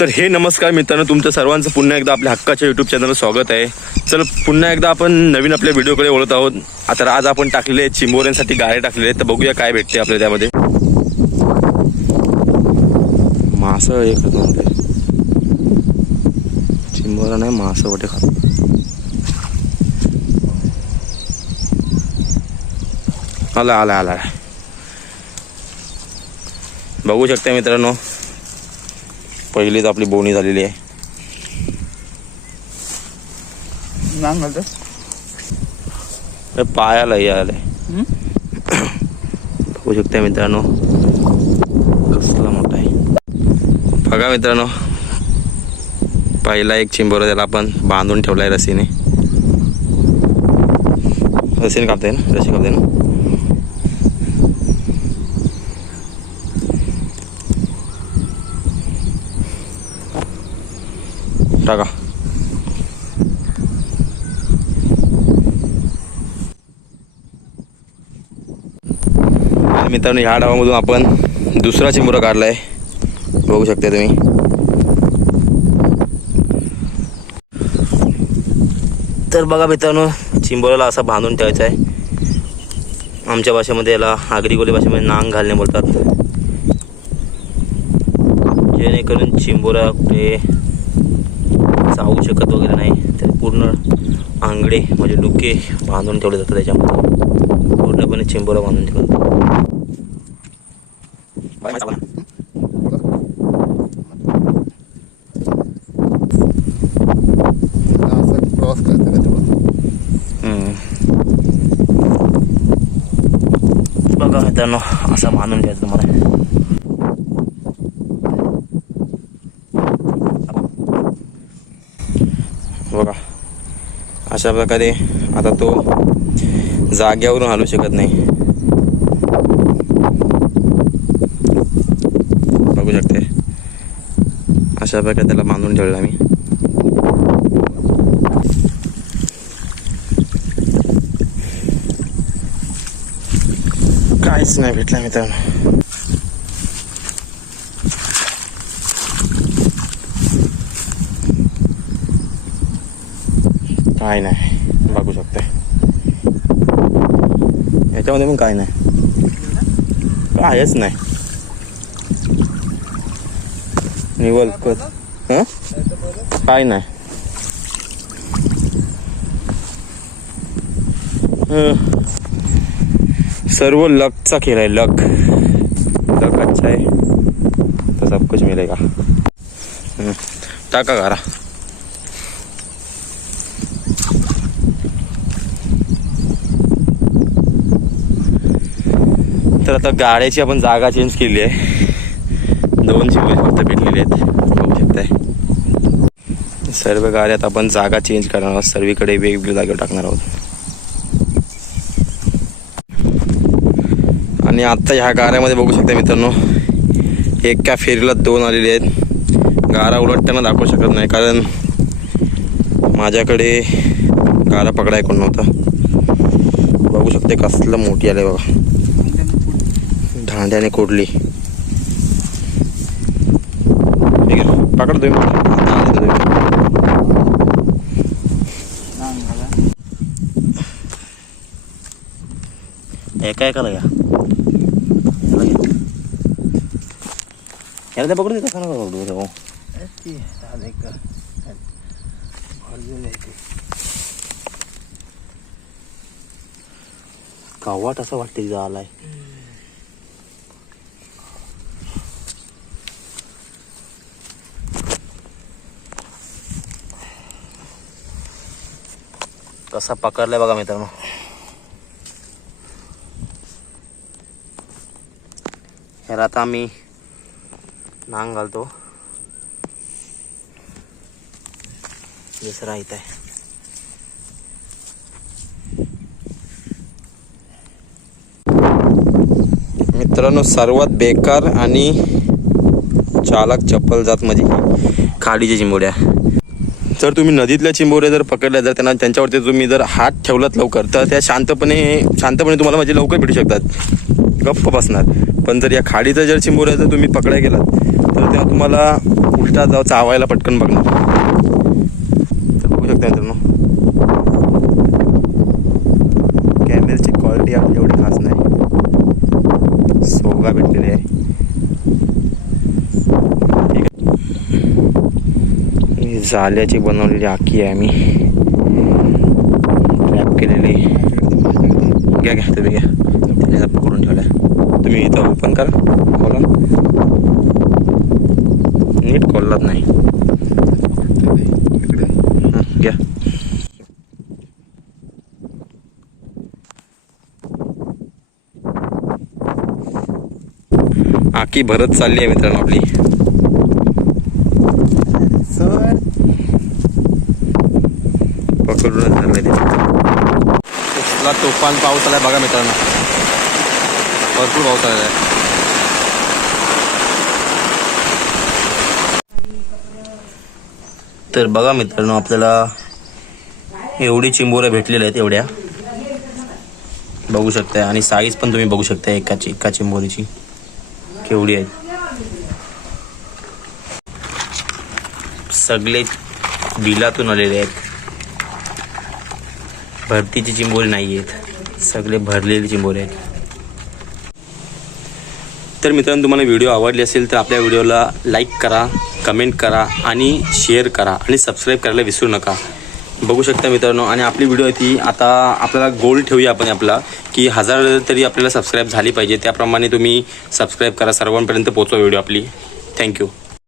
तर हे नमस्कार मित्रांनो तुमचं सर्वांचं पुन्हा एकदा आपल्या हक्काच्या यूट्यूब चॅनलवर स्वागत आहे. चल पुन्हा एकदा आपण नवीन आपल्या व्हिडिओकडे ओळत आहोत. आता आज आपण टाकलेले चिंबोऱ्यांसाठी गाळे टाकलेले आहेत तर बघूया काय भेटते आपल्या त्यामध्ये. मासं एक चिंबोरा नाही मासं वटे खात. आला आला आला. बघू शकता मित्रांनो. पहिलीच आपली बोवणी झालेली आहे. पायाला हे हम्म? बघू शकता मित्रांनो कसला मोठा आहे. बघा मित्रांनो पहिला एक चिंबोरा त्याला आपण बांधून ठेवलाय रसीने. रसीने कापते ना? रशी कापते ना? टाका मित्रांनो ह्या डावामधून आपण दुसरा चिमुरा काढलाय. बघू शकता तुम्ही. तर बघा मित्रांनो चिंबोराला असा बांधून ठेवायचा आहे. आमच्या भाषेमध्ये याला आगरी गोली भाषेमध्ये नांग घालणे बोलतात. जेणेकरून चिंबोरा कुठे चावू शकत वगैरे नाही. तर पूर्ण आंगडे म्हणजे डुके बांधून ठेवले जातात त्याच्यामध्ये. पूर्णपणे चिंबोरा बांधून ठेवला जातो. प्रवास बघा मित्रांनो असा बांधून घ्यायचं तुम्हाला. अशा प्रकारे आता तो जाग्यावरून हलू शकत नाही. बघू शकते. अशा प्रकारे त्याला बांधून ठेवलं आम्ही. काहीच नाही भेटलं मित्रांनो. काय नाही बघू शकते. याच्यामध्ये पण काय नाही. कायच नाही. निवल कत काय नाही. सर्व लकचा खेळ आहे लक. लक अच्छा आहे. तो सब कुछ मिलेगा. टाका घरा. तर आता गाड्याची आपण जागा चेंज केली आहे. दोन चिमणे फक्त भेटलेले आहेत. बघू शकताय. सर्व गाड्यात आपण जागा चेंज करणार आहोत. सर्वीकडे वेगवेगळ्या जागेवर टाकणार आहोत. आणि आत्ता ह्या गाऱ्यामध्ये बघू शकता मित्रांनो एका फेरीला दोन आलेले आहेत. गारा उलटताना दाखवू शकत नाही कारण माझ्याकडे गारा पकडाय कोण नव्हता. बघू शकते कसलं मोठी आले बघा. धांड्याने कोडली पकड तुम्ही एका एकाला या याला त्या पकडू देता पकडू देता, हो. ती झाले का भरलेलं आहे ते कावाट असं वाटते तिचा आलाय कसा पकडलाय बघा मित्रांनो ह्याला आता आम्ही नांग घालतो दुसरा इथं आहे मित्रांनो सर्वात बेकार आणि चालक चप्पल जात म्हणजे खाडीच्या चिंबोड्या जर तुम्ही नदीतल्या चिंबोऱ्या जर पकडल्या जर त्यांना त्यांच्यावरती तुम्ही जर हात ठेवलात लवकर तर त्या शांतपणे शांतपणे तुम्हाला म्हणजे लवकर भेटू शकतात. गप्प बसणार. पण जर या खाडीचा जर चिंबोऱ्या जर तुम्ही पकडाय गेलात तर तेव्हा तुम्हाला उलटा जाव चावायला पटकन बघणार. तर बघू शकता मित्रांनो. कॅमेराची क्वालिटी आपली एवढी खास नाही. सोगा भेटलेली आहे ठीक आहे ही जाल्याची बनवलेली आखी आहे आम्ही ट्रॅप केलेली. घ्या घ्या तुम्ही घ्या. त्याने पकडून ठेवला तुम्ही इथं ओपन करा. खोला. नीट खोललाच नाही. घ्या. आखी भरत चालली आहे मित्रांनो आपली. पकडूनच धरले ते कसला तुफान पाऊस आलाय बघा मित्रांनो. भरपूर पाऊस आलेला आहे. तर बघा मित्रांनो आपल्याला एवढी चिंबोऱ्या भेटलेल्या आहेत एवढ्या. बघू शकताय. आणि साईज पण तुम्ही बघू शकता एकाची एका चिंबोरीची. केवढी आहेत. सगळे बिलातून आलेले आहेत. भरतीची चिंबोरी नाही आहेत. सगळे भरलेले चिंबोरे आहेत. तर मित्रांनो तुम्हाला व्हिडिओ आवडली असेल तर आपल्या व्हिडिओला लाईक करा कमेंट करा आणि शेअर करा आणि सबस्क्राईब करायला विसरू नका. बघू शकता मित्रांनो आणि आपली व्हिडिओ ती आता आपल्याला गोल ठेवूया आपण आपला की हजार तरी आपल्याला सबस्क्राईब झाली पाहिजे. त्याप्रमाणे तुम्ही सबस्क्राईब करा. सर्वांपर्यंत पोचवा व्हिडिओ आपली. थँक्यू